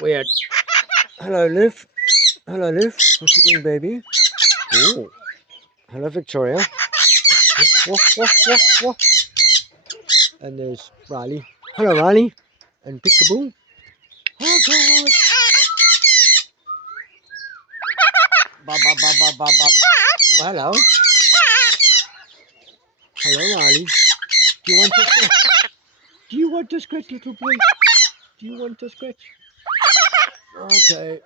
Weird. Hello, Liv. Hello, Liv. What you doing, baby? Ooh. Hello, Victoria. Woof, woof, woof, woof. And there's Riley. Hello, Riley. And Peekaboo. Oh, God. Ba, ba, ba, ba, ba, ba. Hello. Hello, Riley. Do you want to scratch? Do you want to scratch, little boy? Do you want to scratch? Okay.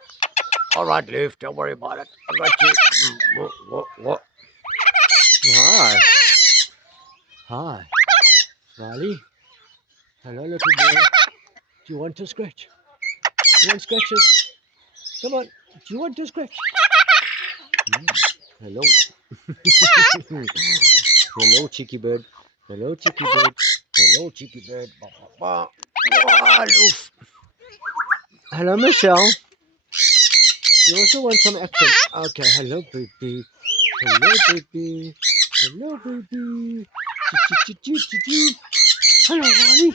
All right, Liv. Don't worry about it. I got you. What? Hi. Hi. Riley. Hello, little boy. Do you want to scratch? You want scratches? Come on. Do you want to scratch? Hello. Hello, cheeky bird. Hello, cheeky bird. Hello, cheeky bird. Ba, ba, ba. Wah, loof. Hello, Michelle. You also want some action? Okay. Hello, baby. Hello, baby. Hello, baby. Choo-choo-choo-choo-choo. Hello, Riley.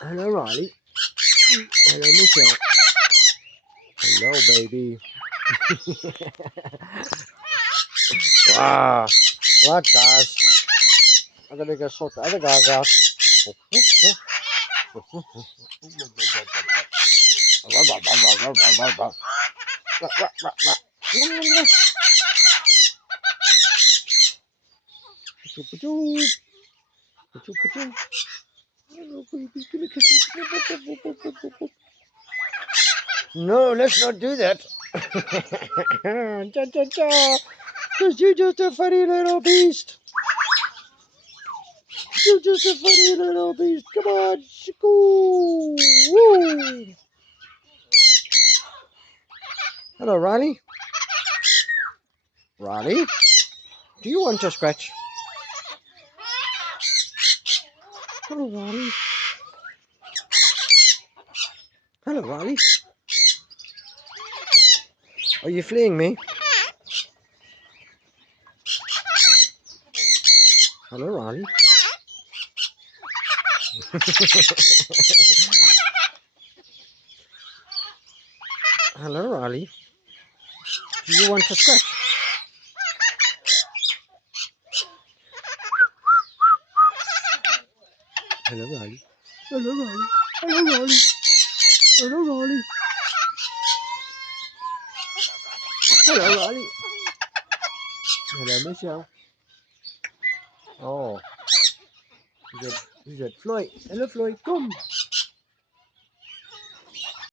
Hello, Riley. Hello, Michelle. Hello, baby. Wow. What, guys? I'm gonna go sort the other guys out. No, let's not do that. Because you're just a funny little beast. You're just a funny little beast. Come on, Shikoo. Woo. Hello, Riley. Riley, do you want to scratch? Hello, Riley. Hello, Riley. Are you fleeing me? Hello, Riley. Hello, Riley. Do you want to scratch? Hello, Riley. Hello, Riley. Hello, Riley. Hello, Riley. Hello, Riley. Hello, Michelle. Oh, is that Floyd? Hello, Floyd. Come.